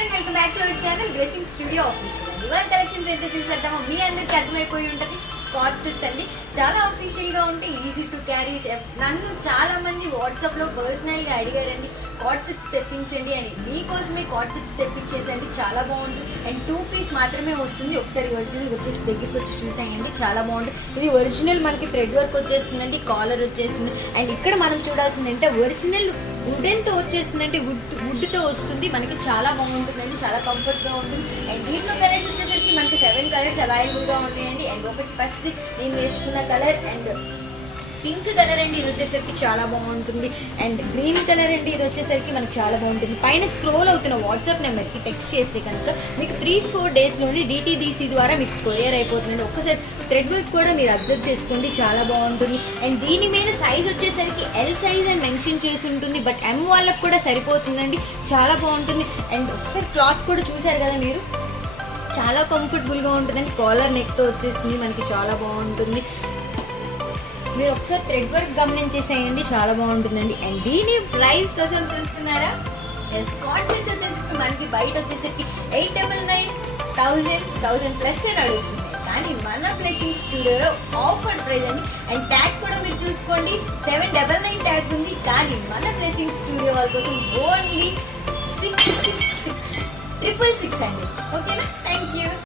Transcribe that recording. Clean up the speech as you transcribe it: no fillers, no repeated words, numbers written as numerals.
And welcome back to our channel blessing studio official అండి. ఇవాళ collections ఏంటో చూసేద్దామా? మీ అందరికి అర్థమైపోయి ఉంటుంది. కార్డ్ సెట్స్ అండి, చాలా అఫీషియల్గా ఉంటాయి, ఈజీ టు క్యారీ. నన్ను చాలా మంది వాట్సాప్లో పర్సనల్గా అడిగారండి కార్డ్ సెట్స్ తెప్పించండి అని. మీకోసమే కార్డ్ సెట్స్ తెప్పించేసండి, చాలా బాగుంటుంది. అండ్ 2 పీస్ మాత్రమే వస్తుంది. ఒకసారి ఒరిజినల్ వచ్చేసి దగ్గరికి వచ్చి చూసాయండి, చాలా బాగుంటుంది. ఇది ఒరిజినల్ మనకి థ్రెడ్ వర్క్ వచ్చేస్తుందండి, కాలర్ వచ్చేస్తుంది. అండ్ ఇక్కడ మనం చూడాల్సింది అంటే ఒరిజినల్ వుడెన్తో వచ్చేస్తుందంటే వుడ్తో వస్తుంది. మనకి చాలా బాగుంటుందండి, చాలా కంఫర్ట్గా ఉంటుంది. అండ్ దీంట్లో కలర్స్ వచ్చేసరికి మనకి 7 కలర్స్ అవైలబుల్గా ఉంటాయండి. అండ్ ఒకటి ఫస్ట్ నేను వేసుకున్న కలర్ అండ్ పింక్ కలర్ అండి, ఇది వచ్చేసరికి చాలా బాగుంటుంది. అండ్ గ్రీన్ కలర్ అండి, ఇది వచ్చేసరికి మనకి చాలా బాగుంటుంది. పైన స్క్రోల్ అవుతున్న వాట్సాప్ నెంబర్కి టెక్స్ట్ చేస్తే కనుక మీకు 3-4 డేస్లోనే DTDC ద్వారా మీకు కొరియర్ అయిపోతుందండి. ఒక్కసారి థ్రెడ్ వర్క్ కూడా మీరు అబ్జర్వ్ చేసుకోండి, చాలా బాగుంటుంది. అండ్ దీని మీద సైజ్ వచ్చేసరికి L సైజ్ అని మెన్షన్ చేసి ఉంటుంది, బట్ M వాళ్ళకి కూడా సరిపోతుందండి, చాలా బాగుంటుంది. అండ్ ఒకసారి క్లాత్ కూడా చూసారు కదా మీరు, చాలా కంఫర్టబుల్గా ఉంటుందండి. కాలర్ నెక్తో వచ్చేసింది, మనకి చాలా బాగుంటుంది. మీరు ఒకసారి థ్రెడ్ వర్క్ గమనించేసేయండి, చాలా బాగుంటుందండి. అండ్ దీని ప్రైస్ కోసం చూస్తున్నారా? ఎస్, కార్డ్ సెట్స్ వచ్చేసరికి మనకి బయట వచ్చేసరికి 899,1000 ప్లస్ నడుస్తుంది. కానీ మన బ్లెస్సింగ్ స్టూడియోలో ఆఫర్ ప్రైస్ అండి. అండ్ ట్యాగ్ కూడా మీరు చూసుకోండి, 799 ట్యాగ్ ఉంది. కానీ మన బ్లెస్సింగ్ స్టూడియో వాళ్ళ కోసం ఓన్లీ 666 అండి. ఓకేనా? Thank you.